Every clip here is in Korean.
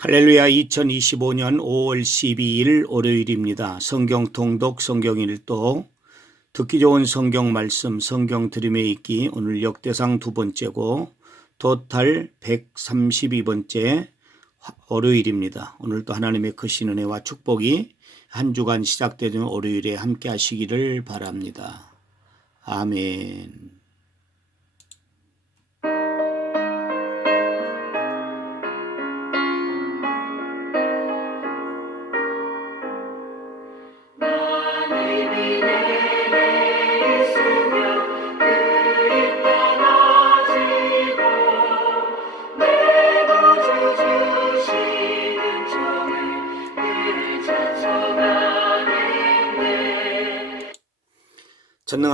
할렐루야 2025년 5월 12일 월요일입니다. 성경 통독 성경 일도 듣기 좋은 성경 말씀 성경 드림에 있기 오늘 역대상 두 번째고 토탈 132번째 월요일입니다. 오늘도 하나님의 크신 은혜와 축복이 한 주간 시작되는 월요일에 함께 하시기를 바랍니다. 아멘.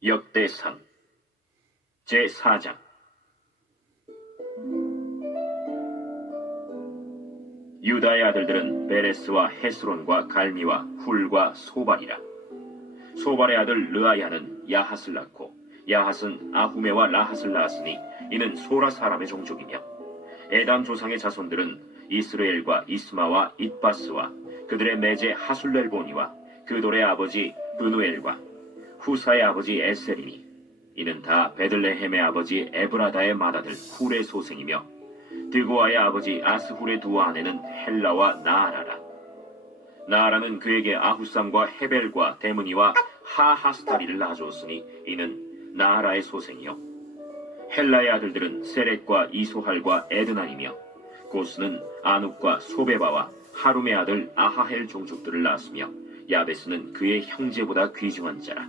역대상 제4장 유다의 아들들은 베레스와 헤스론과 갈미와 훌과 소발이라. 소발의 아들 르아야는 야핫을 낳고 야핫은 아후메와 라핫을 낳았으니 이는 소라 사람의 종족이며 에담 조상의 자손들은 이스라엘과 이스마와 이바스와 그들의 매제 하술렐보니와 그돌의 아버지 브누엘과 후사의 아버지 에셀이니 이는 다 베들레헴의 아버지 에브라다의 맏아들 훌의 소생이며 드고아의 아버지 아스훌의 두 아내는 헬라와 나아라라. 나아라는 그에게 아후삼과 헤벨과 데므니와 하하스타리를 낳아주었으니 이는 나아라의 소생이요. 헬라의 아들들은 세렛과 이소할과 에드난이며 고스는 아눕과 소베바와 하룸의 아들 아하헬 종족들을 낳았으며 야베스는 그의 형제보다 귀중한 자라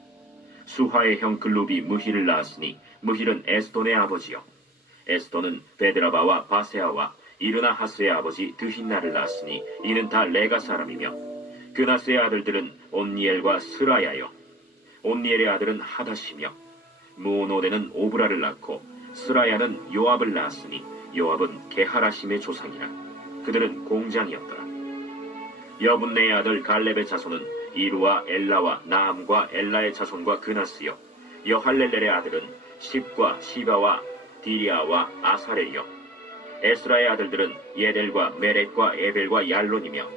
수하의 형 글룹이 무힐을 낳았으니 무힐은 에스돈의 아버지요. 에스돈은 베드라바와 바세아와 이르나 하스의 아버지 드힌나를 낳았으니 이는 다 레가 사람이며 그나스의 아들들은 온니엘과 스라야요. 온니엘의 아들은 하다시며 무오노데는 오브라를 낳고 스라야는 요압을 낳았으니 요압은 게하라심의 조상이라. 그들은 공장이었더라. 여분네의 아들 갈렙의 자손은 이루와 엘라와 나암과 엘라의 자손과 그나스요. 여할렐렐의 아들은 십과 시바와 디리아와 아사렐이요. 에스라의 아들들은 예델과 메렛과 에벨과 얄론이며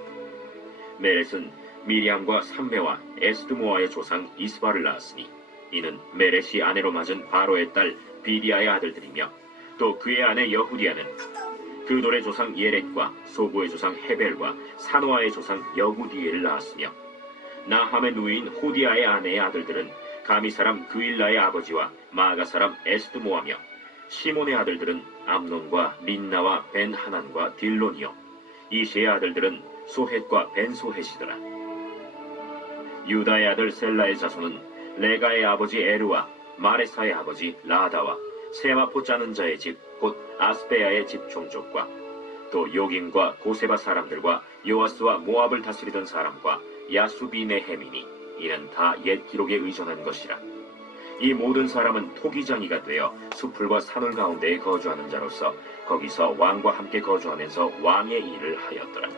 메렛은 미리암과 삼메와 에스드모아의 조상 이스바를 낳았으니 이는 메렛이 아내로 맞은 바로의 딸 비디아의 아들들이며 또 그의 아내 여후디아는 그돌의 조상 예렛과 소고의 조상 헤벨과 사노아의 조상 여구디엘을 낳았으며 나함의 누이인 호디아의 아내의 아들들은 가미 사람 그일라의 아버지와 마가 사람 에스드모하며 시몬의 아들들은 암논과 린나와 벤 하난과 딜론이요. 이시의 아들들은 소헷과 벤 소헷이더라. 유다의 아들 셀라의 자손은 레가의 아버지 에르와 마레사의 아버지 라다와 세마포 짜는 자의 집 곧 아스베야의 집 종족과 또 요김과 고세바 사람들과 요아스와 모압을 다스리던 사람과 야수비네헤미니 이는 다 옛 기록에 의존한 것이라. 이 모든 사람은 토기장이가 되어 수풀과 산울 가운데에 거주하는 자로서 거기서 왕과 함께 거주하면서 왕의 일을 하였더라.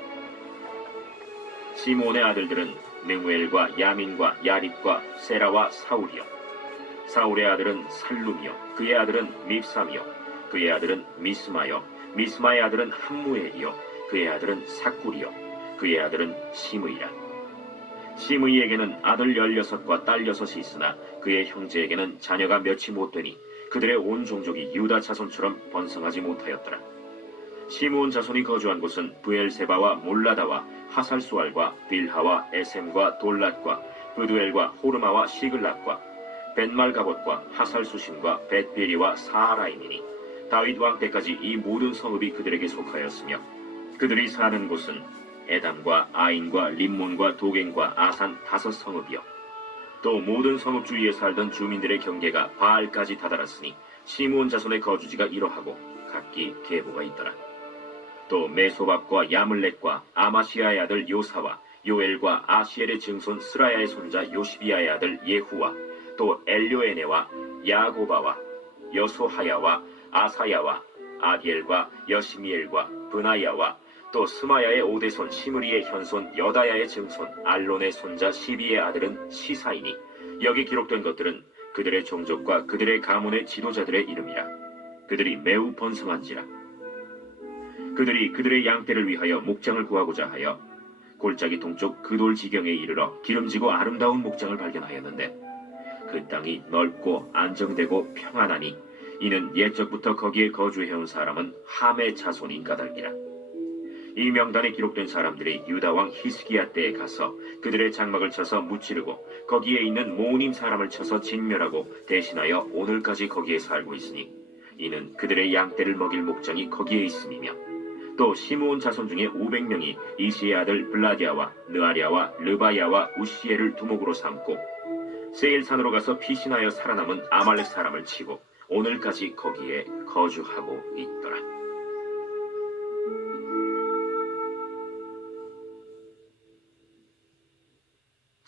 시몬의 아들들은 느무엘과 야민과 야립과 세라와 사울이요. 사울의 아들은 살룸이요. 그의 아들은 밉삼이요. 그의 아들은 미스마요. 미스마의 아들은 함무엘이요. 그의 아들은 사꿀이요. 그의 아들은 시므이라 시므이에게는 아들 열여섯과 딸 여섯이 있으나 그의 형제에게는 자녀가 몇이 못 되니 그들의 온 종족이 유다 자손처럼 번성하지 못하였더라. 시므온 자손이 거주한 곳은 부엘세바와 몰라다와 하살수알과 빌하와 에셈과 돌랏과 브두엘과 호르마와 시글락과 벤말가봇과 하살수신과 벳비리와 사하라임이니 다윗 왕 때까지 이 모든 성읍이 그들에게 속하였으며 그들이 사는 곳은 에담과 아인과 림몬과 도겐과 아산 다섯 성읍이요. 또 모든 성읍 주위에 살던 주민들의 경계가 바알까지 다다랐으니 시므온 자손의 거주지가 이러하고 각기 계보가 있더라. 또 메소밥과 야물렉과 아마시아의 아들 요사와 요엘과 아시엘의 증손 스라야의 손자 요시비아의 아들 예후와 또 엘료에네와 야고바와 여소하야와 아사야와 아디엘과 여시미엘과 브나야와 또 스마야의 오대손 시므리의 현손 여다야의 증손 알론의 손자 시비의 아들은 시사이니. 여기 기록된 것들은 그들의 종족과 그들의 가문의 지도자들의 이름이라. 그들이 매우 번성한지라. 그들이 그들의 양떼를 위하여 목장을 구하고자 하여 골짜기 동쪽 그돌 지경에 이르러 기름지고 아름다운 목장을 발견하였는데 그 땅이 넓고 안정되고 평안하니 이는 옛적부터 거기에 거주해온 사람은 함의 자손인 까닭이라. 이 명단에 기록된 사람들이 유다 왕 히스기야 때에 가서 그들의 장막을 쳐서 무찌르고 거기에 있는 모님 사람을 쳐서 진멸하고 대신하여 오늘까지 거기에 살고 있으니 이는 그들의 양떼를 먹일 목장이 거기에 있음이며 또 시므온 자손 중에 500명이 이시의 아들 블라디아와 느아리아와 르바야와 우시엘을 두목으로 삼고 세일산으로 가서 피신하여 살아남은 아말렉 사람을 치고 오늘까지 거기에 거주하고 있더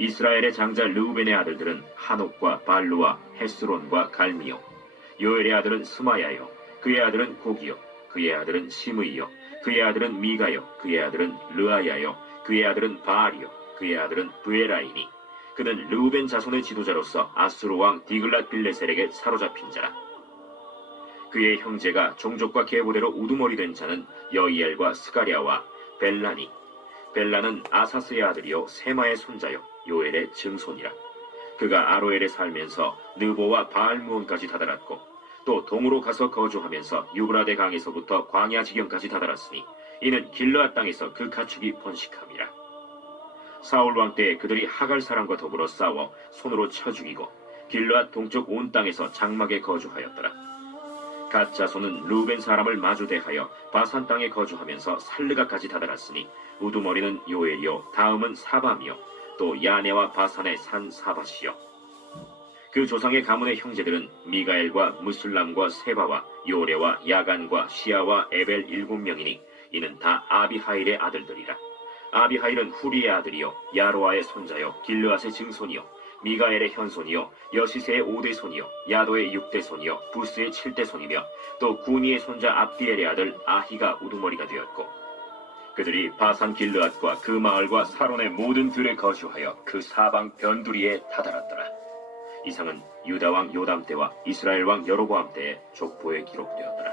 이스라엘의 장자 르우벤의 아들들은 한옥과 발루와 헤스론과 갈미요. 요엘의 아들은 스마야요. 그의 아들은 고기요. 그의 아들은 시므이요. 그의 아들은 미가요. 그의 아들은 르아야요. 그의 아들은 바알이요. 그의 아들은 브에라이니. 그는 르우벤 자손의 지도자로서 아수르 왕 디글랏 빌레셀에게 사로잡힌 자라. 그의 형제가 종족과 계보대로 우두머리 된 자는 여이엘과 스가랴와 벨라니. 벨라는 아사스의 아들이요 세마의 손자요 요엘의 증손이라. 그가 아로엘에 살면서 느보와 바알무온까지 다다랐고 또 동으로 가서 거주하면서 유브라데 강에서부터 광야 지경까지 다다랐으니 이는 길르앗 땅에서 그 가축이 번식함이라. 사울 왕 때에 그들이 하갈 사람과 더불어 싸워 손으로 쳐 죽이고 길르앗 동쪽 온 땅에서 장막에 거주하였더라. 갓 자손은 루벤 사람을 마주대하여 바산 땅에 거주하면서 살르가까지 다다랐으니 우두머리는 요엘이요 다음은 사밤이요 또 야네와 바산의 산 사바시요. 그 조상의 가문의 형제들은 미가엘과 무슬람과 세바와 요레와 야간과 시아와 에벨 일곱 명이니 이는 다 아비하일의 아들들이라. 아비하일은 후리의 아들이요 야로아의 손자요 길르앗의 증손이요 미가엘의 현손이요 여시세의 오대손이요 야도의 육대손이요 부스의 칠대손이며 또 구니의 손자 압디엘의 아들 아히가 우두머리가 되었고 그들이 바산 길르앗과 그 마을과 사론의 모든 들에 거주하여 그 사방 변두리에 다다랐더라 이상은 유다 왕 요담 때와 이스라엘 왕 여로보암 때의 족보에 기록되었더라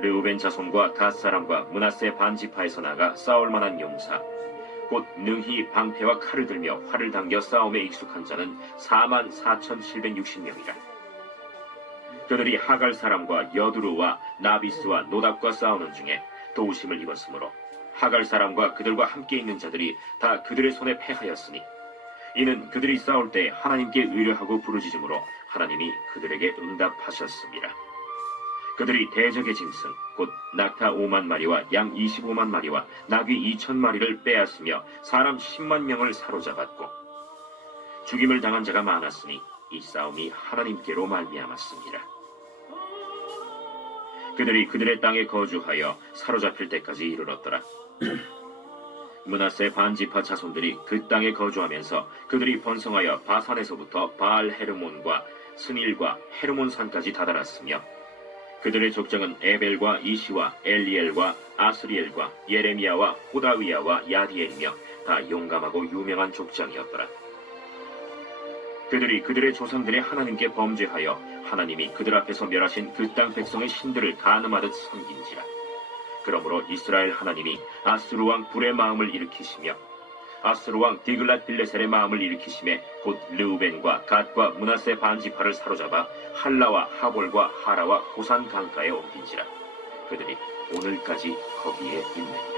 르우벤 자손과 갓 사람과 문하세 반지파에서 나가 싸울 만한 용사 곧 능히 방패와 칼을 들며 활을 당겨 싸움에 익숙한 자는 4만 4,760명이라. 그들이 하갈 사람과 여두루와 나비스와 노답과 싸우는 중에 도우심을 입었으므로 하갈 사람과 그들과 함께 있는 자들이 다 그들의 손에 패하였으니 이는 그들이 싸울 때 하나님께 의뢰하고 부르짖음으로 하나님이 그들에게 응답하셨습니다. 그들이 대적의 짐승 곧 낙타 5만 마리와 양 25만 마리와 나귀 2천 마리를 빼앗으며 사람 10만 명을 사로잡았고 죽임을 당한 자가 많았으니 이 싸움이 하나님께로 말미암았습니다. 그들이 그들의 땅에 거주하여 사로잡힐 때까지 이르렀더라. 문하세 반지파 자손들이 그 땅에 거주하면서 그들이 번성하여 바산에서부터 바알 헤르몬과 스닐과 헤르몬 산까지 다다랐으며 그들의 족장은 에벨과 이시와 엘리엘과 아스리엘과 예레미야와 호다위야와 야디엘이며 다 용감하고 유명한 족장이었더라. 그들이 그들의 조상들의 하나님께 범죄하여 하나님이 그들 앞에서 멸하신 그 땅 백성의 신들을 가늠하듯 섬긴지라. 그러므로 이스라엘 하나님이 아스루 왕 불의 마음을 일으키시며 아스루 왕 디글랏 빌레셀의 마음을 일으키심에 곧 르우벤과 갓과 문하세 반지파를 사로잡아 할라와 하볼과 하라와 고산 강가에 옮긴지라. 그들이 오늘까지 거기에 있느니라.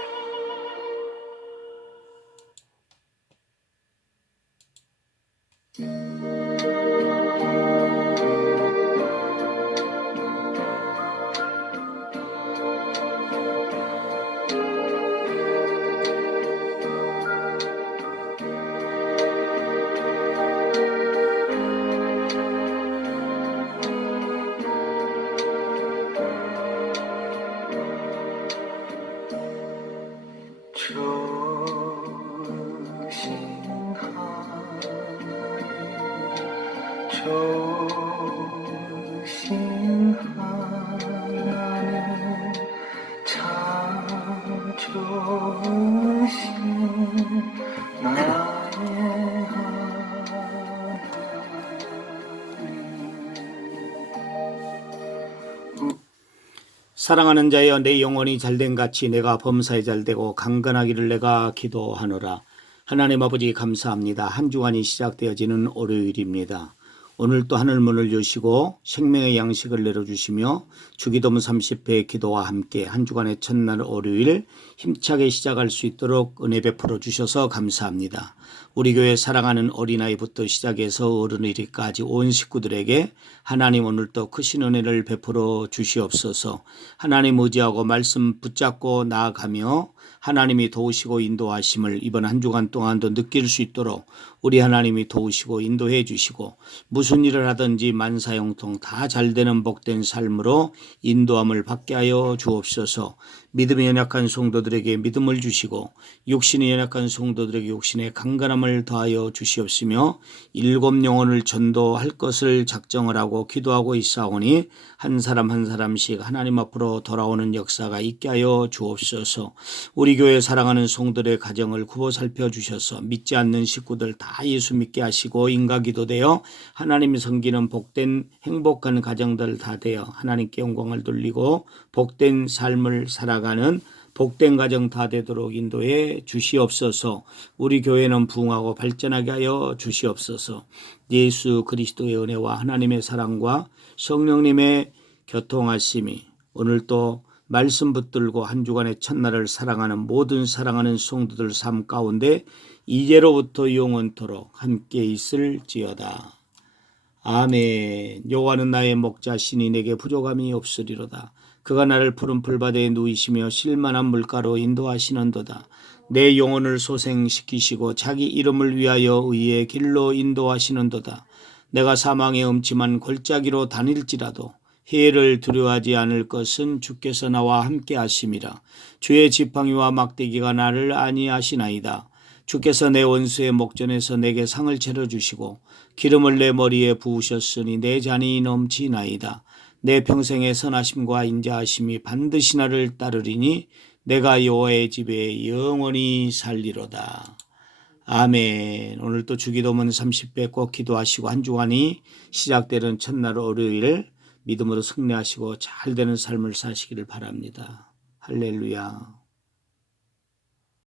사랑하는 자여 내 영혼이 잘된 같이 내가 범사에 잘되고 강건하기를 내가 기도하노라. 하나님 아버지 감사합니다. 한 주간이 시작되어지는 월요일입니다. 오늘 또 하늘 문을 여시고 생명의 양식을 내려주시며 주기도문 30회 기도와 함께 한 주간의 첫날 월요일 힘차게 시작할 수 있도록 은혜 베풀어 주셔서 감사합니다. 우리 교회 사랑하는 어린아이부터 시작해서 어른이리까지 온 식구들에게 하나님 오늘 또 크신 은혜를 베풀어 주시옵소서 하나님 의지하고 말씀 붙잡고 나아가며 하나님이 도우시고 인도하심을 이번 한 주간 동안도 느낄 수 있도록 우리 하나님이 도우시고 인도해 주시고 무슨 일을 하든지 만사형통 다 잘 되는 복된 삶으로 인도함을 받게 하여 주옵소서. 믿음이 연약한 성도들에게 믿음을 주시고 육신이 연약한 성도들에게 육신의 강건함을 더하여 주시옵시며 일곱 영혼을 전도할 것을 작정을 하고 기도하고 있사오니 한 사람 한 사람씩 하나님 앞으로 돌아오는 역사가 있게 하여 주옵소서 우리 교회 사랑하는 성들의 가정을 굽어 살펴 주셔서 믿지 않는 식구들 다 예수 믿게 하시고 인가기도 되어 하나님이 섬기는 복된 행복한 가정들 다 되어 하나님께 영광을 돌리고 복된 삶을 살아가는 복된 가정 다 되도록 인도해 주시옵소서. 우리 교회는 부흥하고 발전하게 하여 주시옵소서. 예수 그리스도의 은혜와 하나님의 사랑과 성령님의 교통하심이 오늘 또 말씀 붙들고 한 주간의 첫날을 사랑하는 모든 사랑하는 성도들 삶 가운데 이제로부터 영원토록 함께 있을지어다. 아멘. 여호와는 나의 목자 신이 내게 부족함이 없으리로다. 그가 나를 푸른 풀바다에 누이시며 실만한 물가로 인도하시는도다. 내 영혼을 소생시키시고 자기 이름을 위하여 의의 길로 인도하시는도다. 내가 사망의 음침한 골짜기로 다닐지라도 해를 두려워하지 않을 것은 주께서 나와 함께 하심이라. 주의 지팡이와 막대기가 나를 안위하시나이다. 주께서 내 원수의 목전에서 내게 상을 차려주시고 기름을 내 머리에 부으셨으니 내 잔이 넘치나이다. 내 평생의 선하심과 인자하심이 반드시 나를 따르리니 내가 여호와의 집에 영원히 살리로다. 아멘. 오늘 또 주기도문 30배 꼭 기도하시고 한 주간이 시작되는 첫날 월요일 믿음으로 승리하시고 잘 되는 삶을 사시기를 바랍니다. 할렐루야.